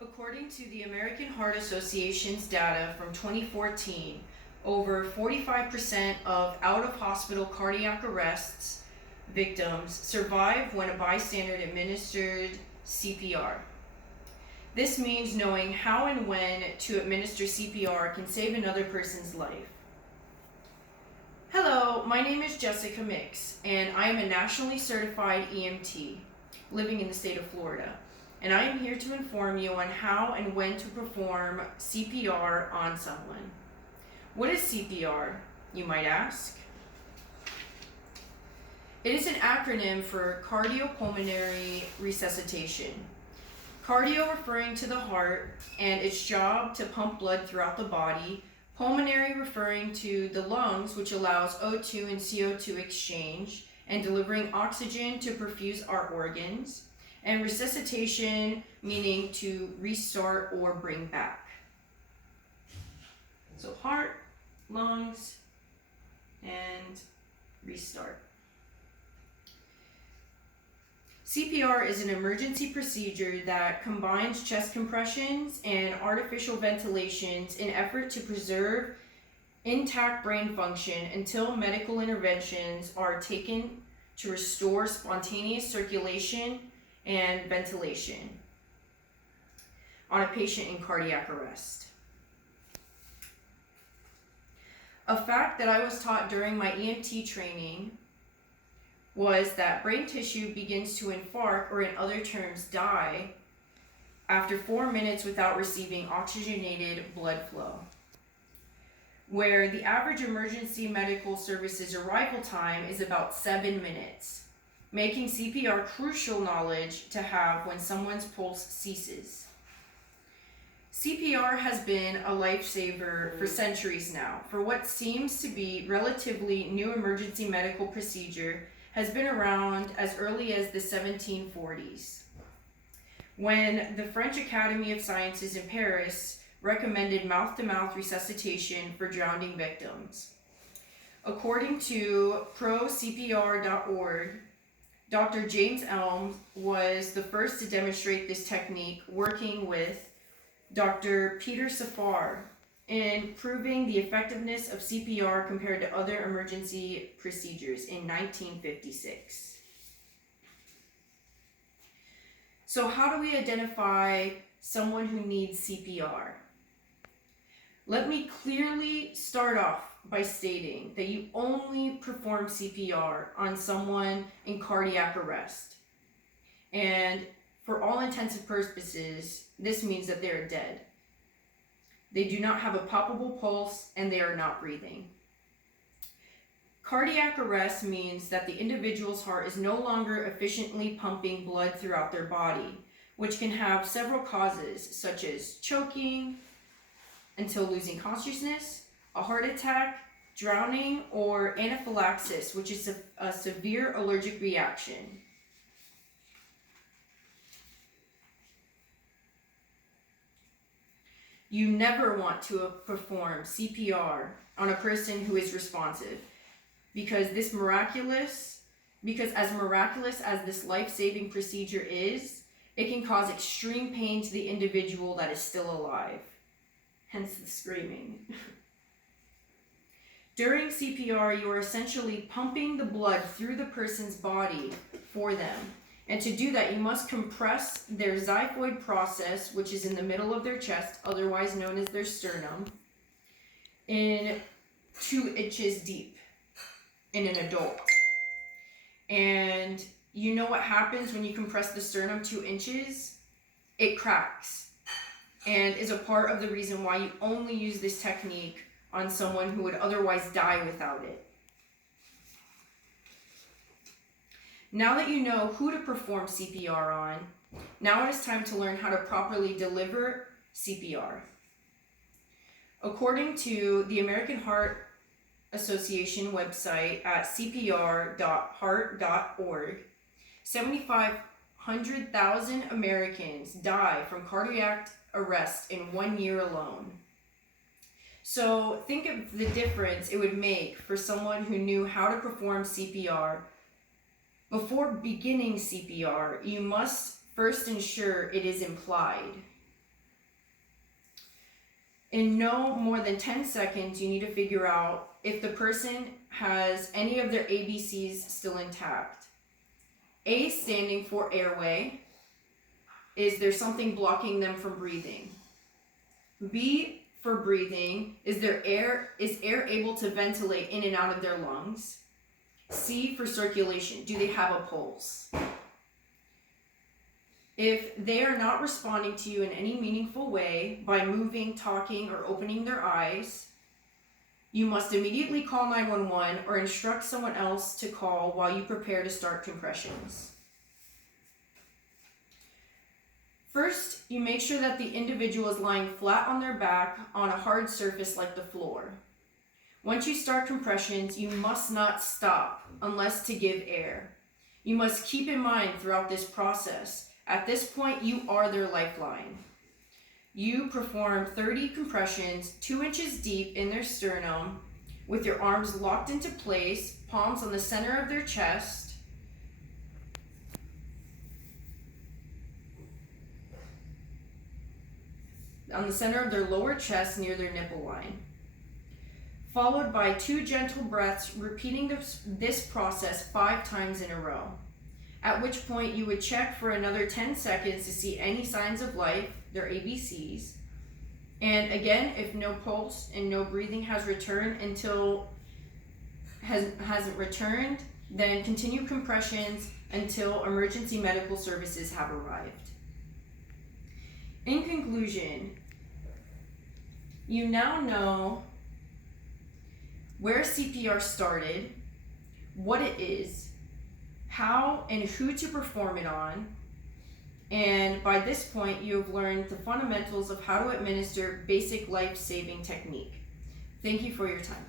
According to the American Heart Association's data from 2014, over 45% of out-of-hospital cardiac arrests victims survive when a bystander administered CPR. This means knowing how and when to administer CPR can save another person's life. Hello, my name is Jessica Mix, and I am a nationally certified EMT living in the state of Florida. And I am here to inform you on how and when to perform CPR on someone. What is CPR, you might ask? It is an acronym for cardiopulmonary resuscitation. Cardio referring to the heart and its job to pump blood throughout the body. Pulmonary referring to the lungs, which allows O2 and CO2 exchange and delivering oxygen to perfuse our organs. And resuscitation meaning to restart or bring back. So heart, lungs, and restart. CPR is an emergency procedure that combines chest compressions and artificial ventilations in effort to preserve intact brain function until medical interventions are taken to restore spontaneous circulation and ventilation on a patient in cardiac arrest. A fact that I was taught during my EMT training was that brain tissue begins to infarct, or in other terms, die, after 4 minutes without receiving oxygenated blood flow, where the average emergency medical services arrival time is about 7 minutes, making CPR crucial knowledge to have when someone's pulse ceases. CPR has been a lifesaver for centuries now. For what seems to be relatively new emergency medical procedure has been around as early as the 1740s, when the French Academy of Sciences in Paris recommended mouth-to-mouth resuscitation for drowning victims. According to procpr.org, Dr. James Elms was the first to demonstrate this technique, working with Dr. Peter Safar in proving the effectiveness of CPR compared to other emergency procedures in 1956. So how do we identify someone who needs CPR? Let me clearly start off by stating that you only perform CPR on someone in cardiac arrest. And for all intents and purposes, this means that they are dead. They do not have a palpable pulse and they are not breathing. Cardiac arrest means that the individual's heart is no longer efficiently pumping blood throughout their body, which can have several causes, such as choking until losing consciousness, a heart attack, drowning, or anaphylaxis, which is a severe allergic reaction. You never want to perform CPR on a person who is responsive, because as miraculous as this life-saving procedure is, it can cause extreme pain to the individual that is still alive. Hence the screaming. During CPR, you are essentially pumping the blood through the person's body for them. And to do that, you must compress their xiphoid process, which is in the middle of their chest, otherwise known as their sternum, in 2 inches deep in an adult. And you know what happens when you compress the sternum 2 inches? It cracks, and is a part of the reason why you only use this technique on someone who would otherwise die without it. Now that you know who to perform CPR on, now it is time to learn how to properly deliver CPR. According to the American Heart Association website at cpr.heart.org, 7,500,000 Americans die from cardiac arrest in 1 year alone. So think of the difference it would make for someone who knew how to perform CPR. Before beginning CPR, you must first ensure it is implied. In no more than 10 seconds, you need to figure out if the person has any of their ABCs still intact. A, standing for airway. Is there something blocking them from breathing? B, for breathing. Is air able to ventilate in and out of their lungs? C, for circulation. Do they have a pulse? If they are not responding to you in any meaningful way by moving, talking, or opening their eyes, you must immediately call 911 or instruct someone else to call while you prepare to start compressions. First, you make sure that the individual is lying flat on their back on a hard surface like the floor. Once you start compressions, you must not stop unless to give air. You must keep in mind throughout this process, at this point, you are their lifeline. You perform 30 compressions 2 inches deep in their sternum with your arms locked into place, palms on the center of their chest. On the center of their lower chest near their nipple line. Followed by 2 gentle breaths, repeating this process 5 times in a row. At which point you would check for another 10 seconds to see any signs of life, their ABCs. And again, if no pulse and no breathing hasn't returned, then continue compressions until emergency medical services have arrived. In conclusion, you now know where CPR started, what it is, how and who to perform it on, and by this point you have learned the fundamentals of how to administer basic life-saving technique. Thank you for your time.